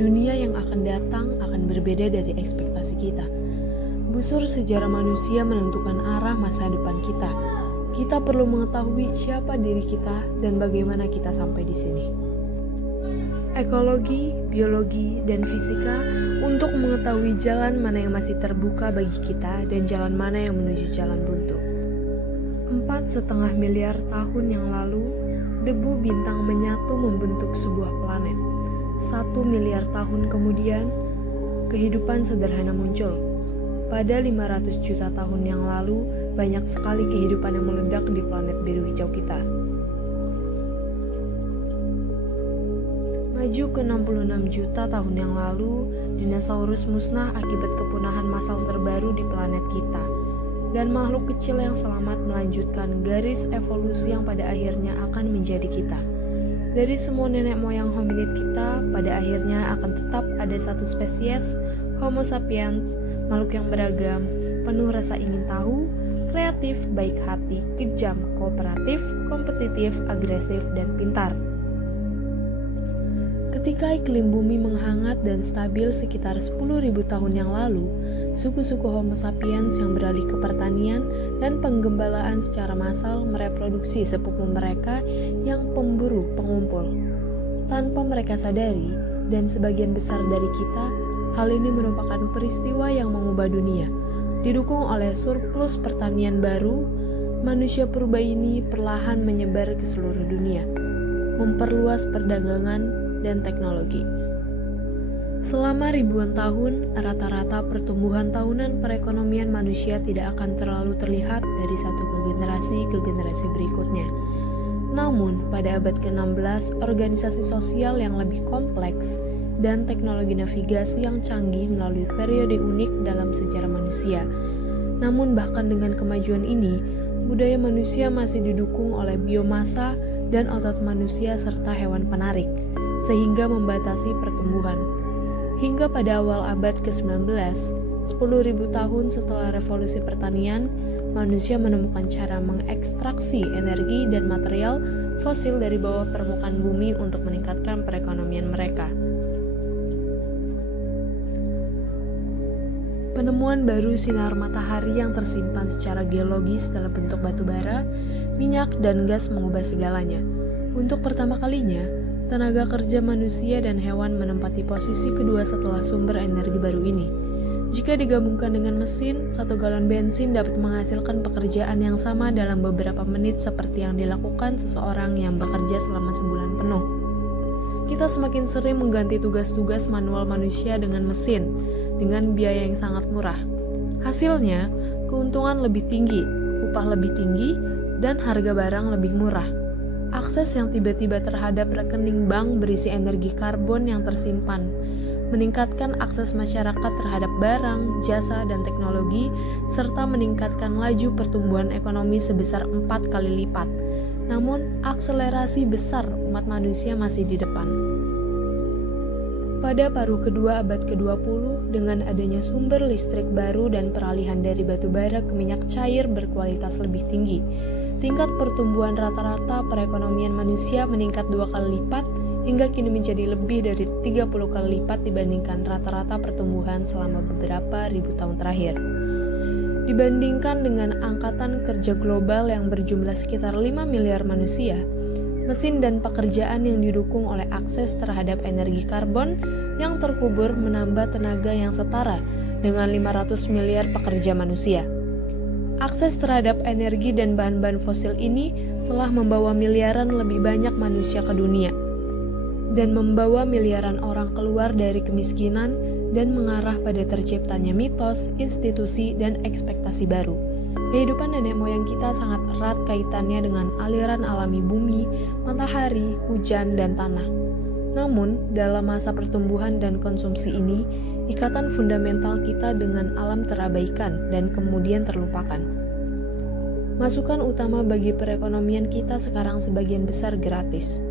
dunia yang akan datang akan berbeda dari ekspektasi kita. Busur sejarah manusia menentukan arah masa depan kita. Kita perlu mengetahui siapa diri kita dan bagaimana kita sampai di sini. Ekologi, biologi, dan fisika untuk mengetahui jalan mana yang masih terbuka bagi kita dan jalan mana yang menuju jalan buntu. 4,5 miliar tahun yang lalu, debu bintang menyatu membentuk sebuah planet. 1 miliar tahun kemudian, kehidupan sederhana muncul. Pada 500 juta tahun yang lalu, banyak sekali kehidupan yang meledak di planet biru hijau kita. Maju ke 66 juta tahun yang lalu, dinosaurus musnah akibat kepunahan massal terbaru di planet kita. Dan makhluk kecil yang selamat melanjutkan garis evolusi yang pada akhirnya akan menjadi kita. Dari semua nenek moyang hominid kita, pada akhirnya akan tetap ada satu spesies, Homo sapiens, makhluk yang beragam, penuh rasa ingin tahu, kreatif, baik hati, kejam, kooperatif, kompetitif, agresif, dan pintar. Ketika iklim bumi menghangat dan stabil sekitar 10.000 tahun yang lalu, suku-suku Homo sapiens yang beralih ke pertanian dan penggembalaan secara massal mereproduksi sepupu mereka yang pemburu pengumpul. Tanpa mereka sadari, dan sebagian besar dari kita, hal ini merupakan peristiwa yang mengubah dunia. Didukung oleh surplus pertanian baru, manusia purba ini perlahan menyebar ke seluruh dunia, memperluas perdagangan dan teknologi. Selama ribuan tahun, rata-rata pertumbuhan tahunan perekonomian manusia tidak akan terlalu terlihat dari satu ke generasi berikutnya. Namun, pada abad ke-16, organisasi sosial yang lebih kompleks dan teknologi navigasi yang canggih melalui periode unik dalam sejarah manusia. Namun bahkan dengan kemajuan ini, budaya manusia masih didukung oleh biomasa dan otot manusia serta hewan penarik, sehingga membatasi pertumbuhan. Hingga pada awal abad ke-19, 10.000 tahun setelah revolusi pertanian, manusia menemukan cara mengekstraksi energi dan material fosil dari bawah permukaan bumi untuk meningkatkan perekonomian mereka. Penemuan baru sinar matahari yang tersimpan secara geologis dalam bentuk batu bara, minyak, dan gas mengubah segalanya. Untuk pertama kalinya, tenaga kerja manusia dan hewan menempati posisi kedua setelah sumber energi baru ini. Jika digabungkan dengan mesin, 1 galon bensin dapat menghasilkan pekerjaan yang sama dalam beberapa menit seperti yang dilakukan seseorang yang bekerja selama sebulan penuh. Kita semakin sering mengganti tugas-tugas manual manusia dengan mesin, dengan biaya yang sangat murah. Hasilnya, keuntungan lebih tinggi, upah lebih tinggi, dan harga barang lebih murah. Akses yang tiba-tiba terhadap rekening bank berisi energi karbon yang tersimpan, meningkatkan akses masyarakat terhadap barang, jasa, dan teknologi, serta meningkatkan laju pertumbuhan ekonomi sebesar 4 kali lipat. Namun, akselerasi besar umat manusia masih di depan. Pada paruh kedua abad ke-20, dengan adanya sumber listrik baru dan peralihan dari batu bara ke minyak cair berkualitas lebih tinggi, tingkat pertumbuhan rata-rata perekonomian manusia meningkat 2 kali lipat hingga kini menjadi lebih dari 30 kali lipat dibandingkan rata-rata pertumbuhan selama beberapa ribu tahun terakhir. Dibandingkan dengan angkatan kerja global yang berjumlah sekitar 5 miliar manusia, mesin dan pekerjaan yang didukung oleh akses terhadap energi karbon yang terkubur menambah tenaga yang setara dengan 500 miliar pekerja manusia. Akses terhadap energi dan bahan-bahan fosil ini telah membawa miliaran lebih banyak manusia ke dunia dan membawa miliaran orang keluar dari kemiskinan dan mengarah pada terciptanya mitos, institusi, dan ekspektasi baru. Kehidupan nenek moyang kita sangat erat kaitannya dengan aliran alami bumi, matahari, hujan, dan tanah. Namun, dalam masa pertumbuhan dan konsumsi ini, ikatan fundamental kita dengan alam terabaikan dan kemudian terlupakan. Masukan utama bagi perekonomian kita sekarang sebagian besar gratis.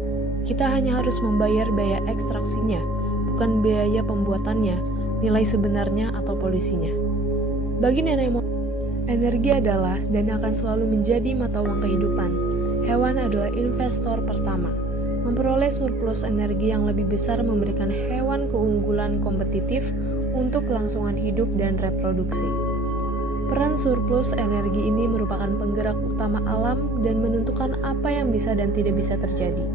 Kita hanya harus membayar biaya ekstraksinya, bukan biaya pembuatannya, nilai sebenarnya atau polusinya. Bagi nenek moyang, energi adalah dan akan selalu menjadi mata uang kehidupan. Hewan adalah investor pertama. Memperoleh surplus energi yang lebih besar memberikan hewan keunggulan kompetitif untuk kelangsungan hidup dan reproduksi. Peran surplus energi ini merupakan penggerak utama alam dan menentukan apa yang bisa dan tidak bisa terjadi.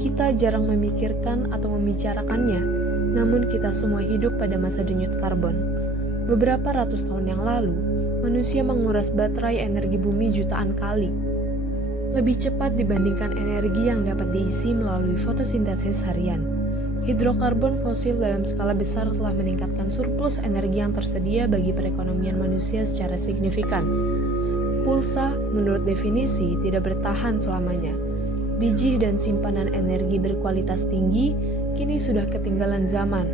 Kita jarang memikirkan atau membicarakannya, namun kita semua hidup pada masa denyut karbon. Beberapa ratus tahun yang lalu, manusia menguras baterai energi bumi jutaan kali, lebih cepat dibandingkan energi yang dapat diisi melalui fotosintesis harian. Hidrokarbon fosil dalam skala besar telah meningkatkan surplus energi yang tersedia bagi perekonomian manusia secara signifikan. Pulsa, menurut definisi, tidak bertahan selamanya. Biji dan simpanan energi berkualitas tinggi kini sudah ketinggalan zaman.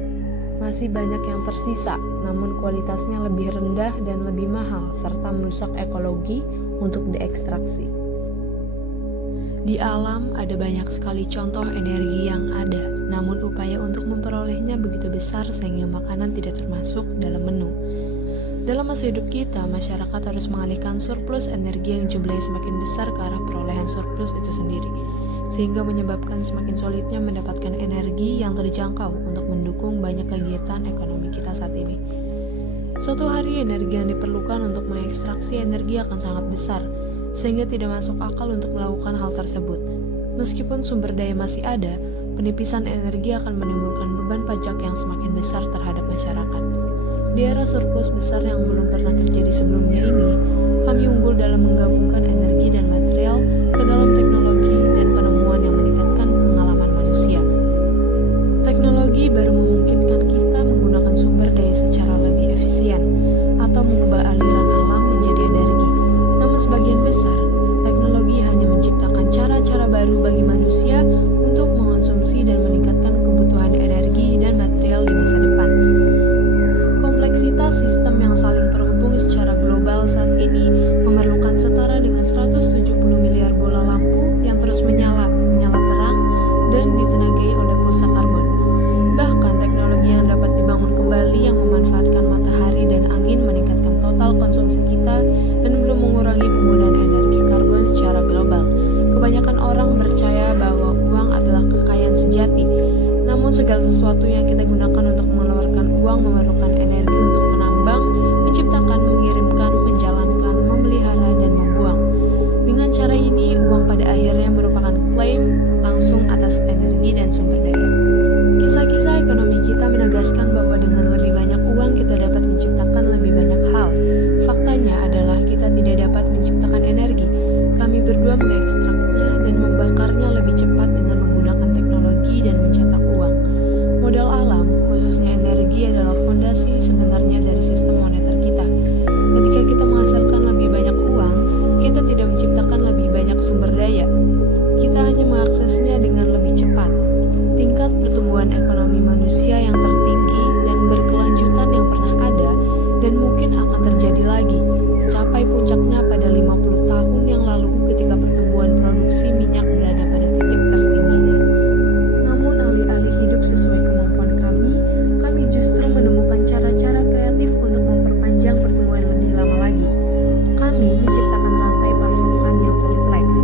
Masih banyak yang tersisa, namun kualitasnya lebih rendah dan lebih mahal, serta merusak ekologi untuk diekstraksi. Di alam ada banyak sekali contoh energi yang ada, namun upaya untuk memperolehnya begitu besar sehingga makanan tidak termasuk dalam menu. Dalam masa hidup kita, masyarakat harus mengalihkan surplus energi yang jumlahnya semakin besar ke arah perolehan surplus itu sendiri, sehingga menyebabkan semakin sulitnya mendapatkan energi yang terjangkau untuk mendukung banyak kegiatan ekonomi kita saat ini. Suatu hari energi yang diperlukan untuk mengekstraksi energi akan sangat besar, sehingga tidak masuk akal untuk melakukan hal tersebut. Meskipun sumber daya masih ada, penipisan energi akan menimbulkan beban pajak yang semakin besar terhadap masyarakat. Di era surplus besar yang belum pernah terjadi sebelumnya ini, kami unggul dalam menggabungkan energi dan material ke dalam teknologi dan penemuan yang meningkatkan pengalaman manusia. Teknologi baru memungkinkan kita menggunakan sumber daya secara lebih efisien atau mengubah aliran alam menjadi energi. Namun sebagian besar, teknologi hanya menciptakan cara-cara baru bagi manusia untuk mengonsumsi dan meningkatkan kebutuhan energi dan material di masa depan. Kompleksitas sistem yang saling terhubung secara global saat ini memerlukan setara dengan 170 miliar bola lampu yang terus menyala terang dan ditenagai oleh pulsa karbon. Bahkan teknologi yang dapat dibangun kembali yang memanfaatkan matahari dan angin meningkatkan total konsumsi kita dan belum mengurangi penggunaan energi karbon secara global. Kebanyakan orang percaya bahwa uang adalah kekayaan sejati, namun segala sesuatu yang kita gunakan untuk mengeluarkan uang memerlukan energi untuk menambang, menciptakan, mengirimkan, menjalankan, memelihara, dan membuang. Dengan cara ini, uang pada akhirnya merupakan klaim langsung atas energi dan sumber daya. Kisah-kisah ekonomi kita menegaskan bahwa dengan lebih banyak uang kita dapat menciptakan lebih banyak hal. Faktanya adalah kita tidak dapat menciptakan energi. Kami berdua mengekstraknya dan membakarnya lebih cepat dengan menggunakan teknologi dan mencetak uang. Modal alam, khususnya energi, adalah fondasi sebenarnya dari sistem moneter kita. Ketika kita menghasilkan lebih banyak uang, kita tidak menciptakan lebih banyak sumber daya. Kita hanya mengaksesnya dengan lebih cepat. Tingkat pertumbuhan ekonomi manusia yang tertinggi dan berkelanjutan yang pernah ada dan mungkin akan terjadi lagi, mencapai puncaknya pada 50 tahun yang lalu ketika pertumbuhan produksi minyak berada pada titik tertingginya. Namun alih-alih hidup sesuai kemampuan kami justru menemukan cara-cara kreatif untuk memperpanjang pertumbuhan lebih lama lagi. Kami menciptakan rantai pasokan yang kompleks,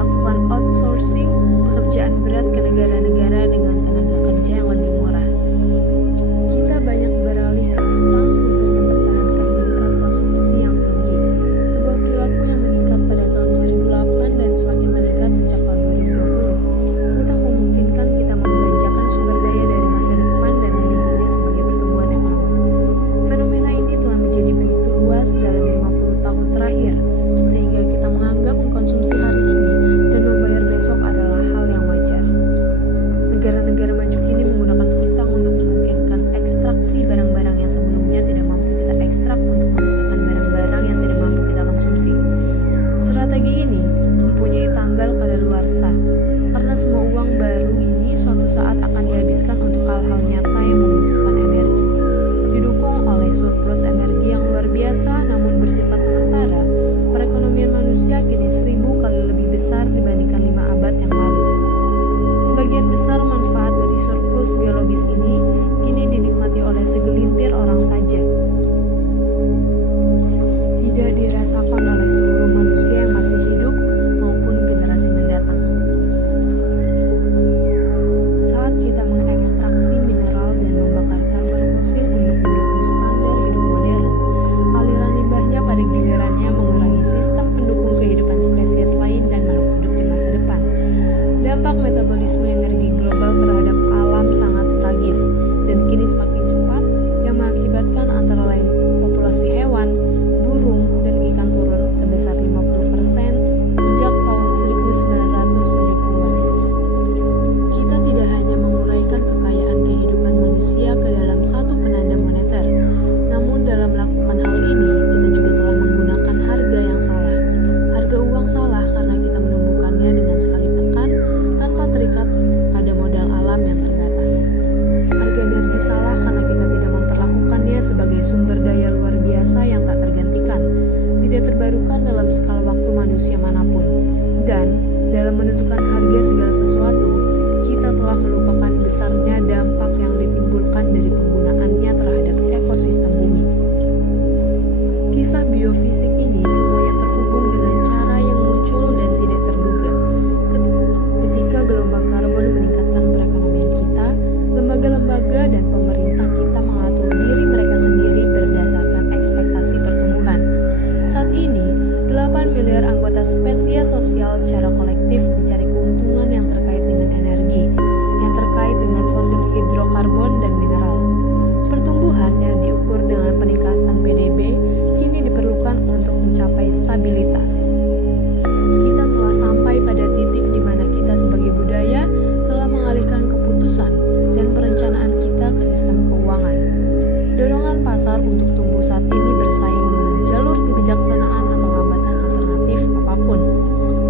melakukan outsourcing pekerjaan berat ke negara-negara dengan tenaga kerja yang lebih murah. Kita banyak beralih ke utang untuk mempertahankan tingkat konsumsi yang tinggi, sebuah perilaku yang meningkat pada tahun 2008 dan semakin meningkat sejak tahun 2020. Utang memungkinkan kita membelanjakan sumber daya dari masa depan dan menyebutnya sebagai pertumbuhan ekonomi. Fenomena ini telah menjadi begitu luas dalam 50 tahun terakhir, sehingga kita menganggap mengkonsumsi hari ini dan membayar besok adalah hal yang wajar. Negara-negara maju kini menggunakan hutang untuk memungkinkan ekstraksi barang-barang yang sebelumnya tidak mampu kita ekstrak untuk menghasilkan barang-barang yang tidak mampu kita konsumsi. Strategi ini mempunyai tanggal kadaluarsa, karena semua uang baru ini suatu saat akan dihabiskan untuk hal-hal nyata yang membutuhkan energi. Didukung oleh surplus energi yang luar biasa namun bersifat sementara, perekonomian manusia kini 1000 kali lebih besar dibandingkan 5 abad yang lalu. Sebagian besar manfaat dari surplus geologis ini kini dinikmati oleh segelintir orang saja. Tidak dirasakan oleh seluruh manusia yang masih hidup maupun generasi mendatang. besarnya dampak yang ditimbulkan dari penggunaannya terhadap ekosistem bumi. Kisah biofisik ini semuanya terhubung dengan cara yang muncul dan tidak terduga. Ketika gelombang karbon meningkatkan perekonomian kita, lembaga-lembaga dan pemerintah kita mengatur diri mereka sendiri berdasarkan ekspektasi pertumbuhan. Saat ini, 8 miliar anggota spesies sosial secara kolektif mencari keuntungan yang terkait dengan energi, yang terkait dengan fosil hidrokarbon dan mineral. Pertumbuhan yang diukur dengan peningkatan PDB kini diperlukan untuk mencapai stabilitas. Kita telah sampai pada titik di mana kita sebagai budaya telah mengalihkan keputusan dan perencanaan kita ke sistem keuangan. Dorongan pasar untuk tumbuh saat ini bersaing dengan jalur kebijaksanaan atau hambatan alternatif apapun.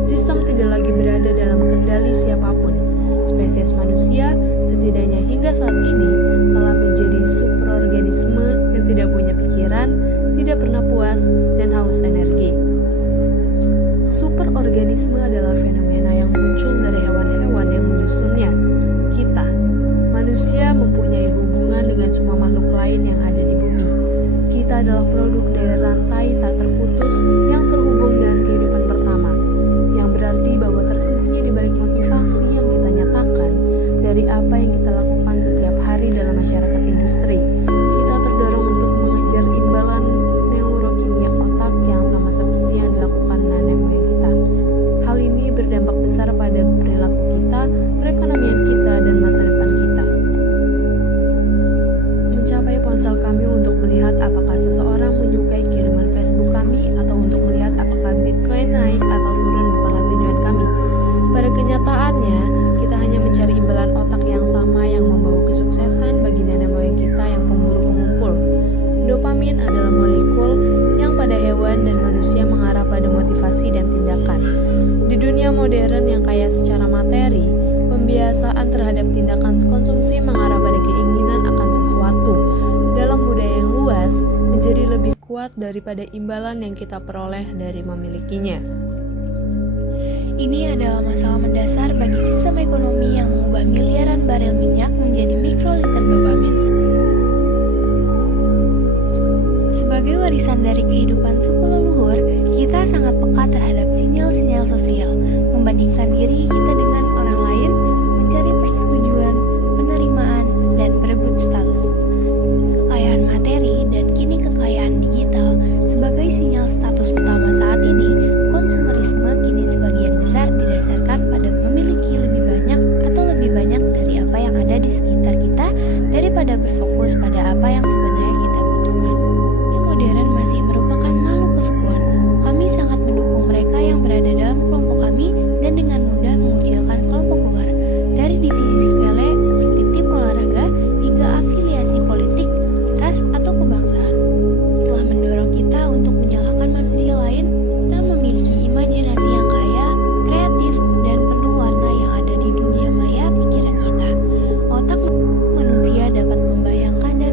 Sistem tidak lagi berada dalam kendali siapapun. Spesies manusia, setidaknya hingga saat ini, telah menjadi superorganisme yang tidak punya pikiran, tidak pernah puas, dan haus energi. Superorganisme adalah fenomena yang muncul dari hewan-hewan yang menyusunnya. Kita, manusia, mempunyai hubungan dengan semua makhluk lain yang ada di bumi. Kita adalah produk dari rantai tak terputus yang terhubung dengan kehidupan pertama, yang berarti bahwa tersembunyi di balik motivasi yang kita nyatakan dari apa yang kita lakukan setiap hari dalam masyarakat industri. Kita terdorong untuk mengejar imbalan neurokimia otak yang sama seperti yang dilakukan nenek moyang kita. Hal ini berdampak besar pada perilaku kita, perekonomian kita, dan masa depan kita. Mencapai ponsel kami untuk melihat apakah seseorang menyukai kiriman Facebook kami, atau untuk melihat apakah Bitcoin naik atau turun bukanlah tujuan kami. Pada kenyataannya, kita hanya mencari imbalan otak yang sama yang membawa kesuksesan bagi nenek moyang kita yang pemburu pengumpul. Dopamin adalah molekul yang pada hewan dan manusia mengarah pada motivasi dan tindakan. Di dunia modern yang kaya secara materi, pembiasaan terhadap tindakan konsumsi mengarah pada keinginan akan sesuatu dalam budaya yang luas menjadi lebih kuat daripada imbalan yang kita peroleh dari memilikinya. Ini adalah masalah mendasar bagi sistem ekonomi yang mengubah miliaran barel minyak menjadi mikroliter dopamin. Sebagai warisan dari kehidupan suku leluhur, kita sangat peka terhadap sinyal-sinyal sosial, membandingkan diri kita dengan orang lain, mencari persetujuan, penerimaan, dan berebut status. Kekayaan materi dan kini kekayaan digital sebagai sinyal status utama saat ini, konsumerisme kini sebagian besar didasarkan pada memiliki lebih banyak atau lebih banyak dari apa yang ada di sekitar kita daripada berfokus pada apa yang sebenarnya kita butuhkan. Modern masih merupakan makhluk kesukuan. Kami sangat mendukung mereka yang berada dalam kelompok kami dan dengan mudah mengucilkan kelompok luar, dari divisi sepele seperti tim olahraga hingga afiliasi politik, ras, atau kebangsaan. Telah mendorong kita untuk menyalahkan manusia lain, kita memiliki imajinasi yang kaya, kreatif, dan penuh warna yang ada di dunia maya pikiran kita. Otak manusia dapat membayangkan dan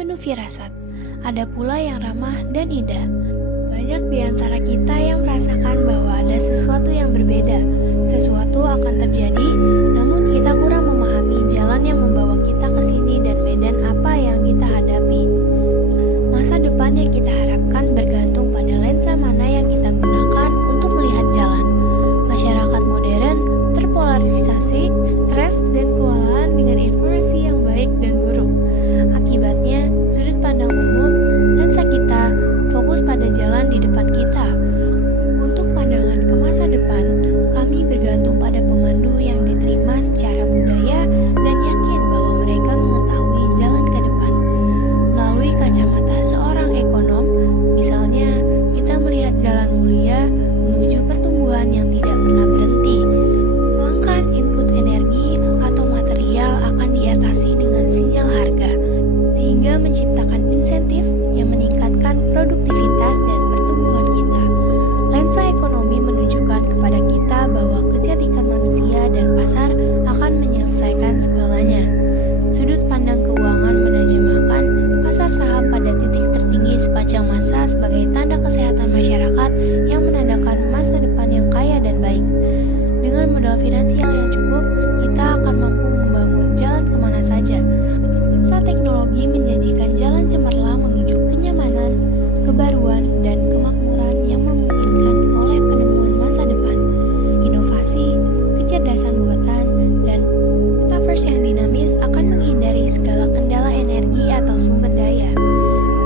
penuh firasat. Ada pula yang ramah dan indah. Banyak di antara kita yang merasakan bahwa ada sesuatu yang berbeda. Sesuatu akan terjadi, namun kita kurang memahami jalan yang membawa kita ke sini dan medan apa yang kita hadapi. Masa depan yang kita harapkan bergantung pada lensa mana yang kita gunakan untuk melihat jalan. Masyarakat modern terpolarisasi, stres, dan kewalahan dengan informasi yang baik dan buruk. Akibatnya, sudut pandang umum, lensa kita fokus pada jalan di depan kita. Untuk pandangan ke masa depan, kami bergantung pada pemandu yang diterima secara budaya dan yakin bahwa mereka mengetahui jalan ke depan. Melalui kacamata seorang ekonom, misalnya, kita melihat jalan mulia menuju pertumbuhan yang tidak pernah berhenti. Kelangkaan input energi atau material akan diatasi dengan sinyal harga, sehingga menciptakan insentif yang meningkatkan produktivitas dan pertumbuhan kita. Lensa ekonomi menunjukkan kepada kita bahwa kecerdikan manusia dan pasar akan menyelesaikan segalanya. Sudut pandang keuangan menerjemahkan pasar saham pada titik tertinggi sepanjang masa sebagai tanda kesehatan masyarakat yang menandakan masa depan yang kaya dan baik. Dengan modal finansial yang cukup, kita akan mampu membangun jalan kemana saja. Lensa teknologi menjanjikan jalan cemerlang menuju kenyamanan, kebaruan, dan kemakmuran yang memungkinkan oleh penemuan masa depan, inovasi, kecerdasan buatan, dan metaverse yang dinamis akan menghindari segala kendala energi atau sumber daya.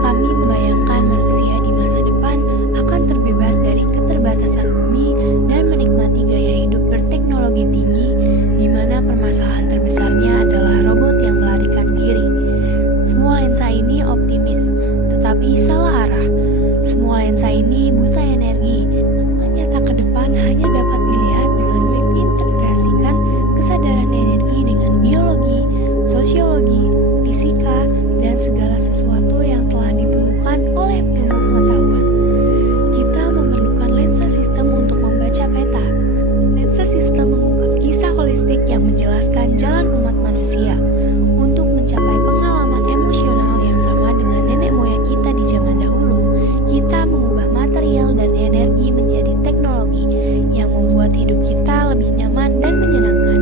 Kami membayangkan manusia di masa depan akan terbebas dari keterbatasan bumi dan menikmati gaya hidup berteknologi tinggi, di mana permasalahan terbesarnya adalah robot yang melarikan diri. Semua lensa ini optimis, tetapi salah arah. Semua lensa ini buta energi. Nyata ke depan hanya dapat dilihat dengan mengintegrasikan kesadaran energi dengan biologi, sosiologi, fisika, dan segala sesuatu yang telah ditemukan oleh ilmu pengetahuan. Kita memerlukan lensa sistem untuk membaca peta. Lensa sistem mengungkap kisah holistik yang menjelaskan jalan umat manusia untuk mencapai pengalaman emosional yang sama dengan nenek moyang kita di zaman dahulu. Kita mengubah material dan energi menjadi teknologi yang membuat hidup kita lebih nyaman dan menyenangkan.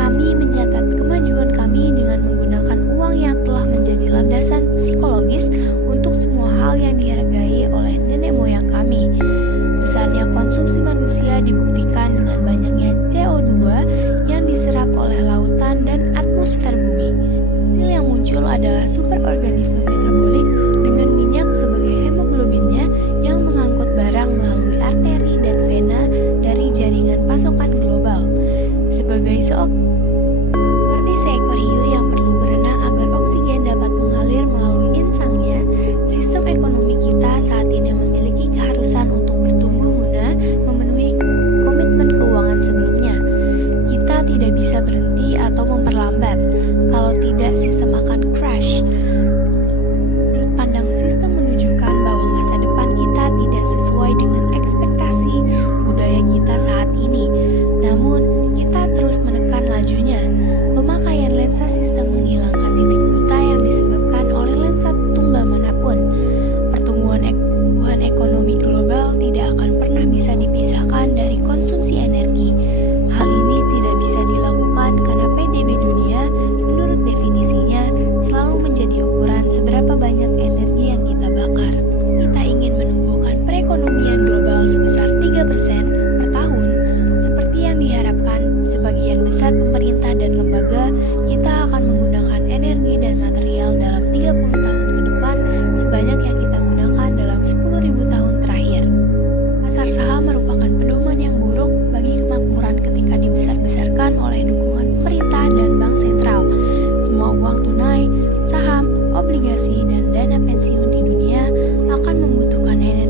Kami mencatat kemajuan kami dengan menggunakan uang yang telah menjadi landasan psikologis untuk semua hal yang dihargai oleh nenek moyang kami. Besarnya konsumsi manusia dibuktikan dengan banyaknya CO2 yang diserap oleh lautan dan atmosfer bumi. Hasil yang muncul adalah superorganisme metabolik dengan minyak sebagai hemoglobinnya yang mengangkut barang melalui arteri dan vena dari jaringan pasokan global. Seperti seekor hiu yang perlu berenang agar oksigen dapat mengalir melalui insangnya, sistem ekonomi kita saat ini memiliki keharusan untuk bertumbuh guna memenuhi komitmen keuangan sebelumnya. Kita tidak bisa berhenti atau memperlambat, kalau tidak sistem akan crash. Sudut pandang sistem menunjukkan bahwa masa depan kita tidak sesuai dengan ekspektasi budaya kita saat ini. Namun, kita terus menekan lajunya. Pemakaian lensa sistem menghilangkan titik buta yang disebabkan oleh lensa tunggal manapun. Pertumbuhan ekonomi global tidak akan pernah bisa dipisahkan dari konsumsi energi. Hal ini tidak bisa dilakukan karena PDB dunia, menurut definisinya, selalu menjadi ukuran seberapa banyak energi yang kita bakar. Kita ingin menumbuhkan perekonomian global sebesar 3% per tahun. Seperti yang diharapkan sebagian besar pemerintah dan lembaga, kita akan menggunakan energi dan material dalam 30 tahun ke depan sebanyak yang kita gunakan dalam 10.000 tahun terakhir. Pasar saham merupakan pedoman yang buruk bagi kemakmuran ketika dibesar-besarkan oleh dukungan pemerintah dan bank sentral. Semua uang tunai, saham, obligasi, dan dana pensiun di dunia akan membutuhkan energi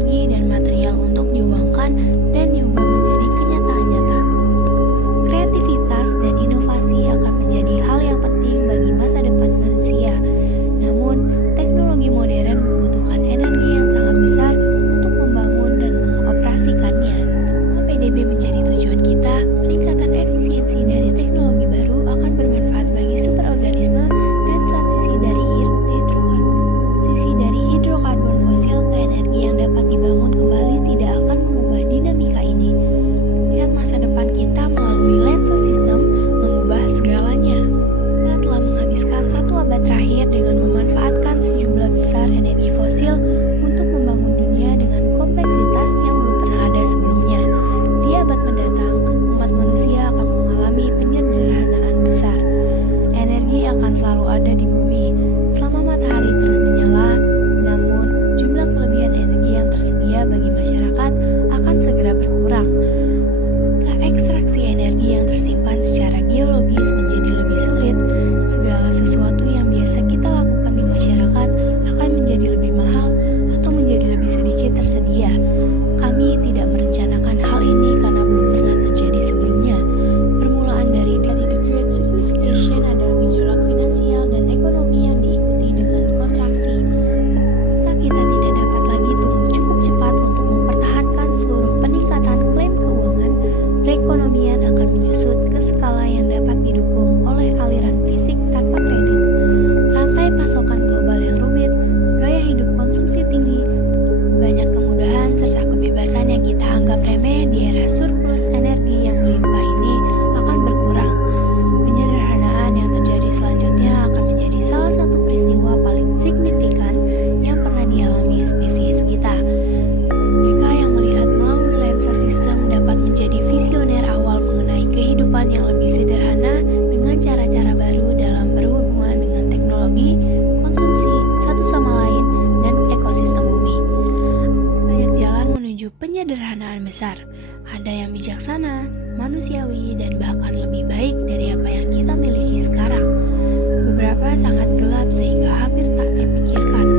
besar. Ada yang bijaksana, manusiawi, dan bahkan lebih baik dari apa yang kita miliki sekarang. Beberapa sangat gelap sehingga hampir tak terpikirkan.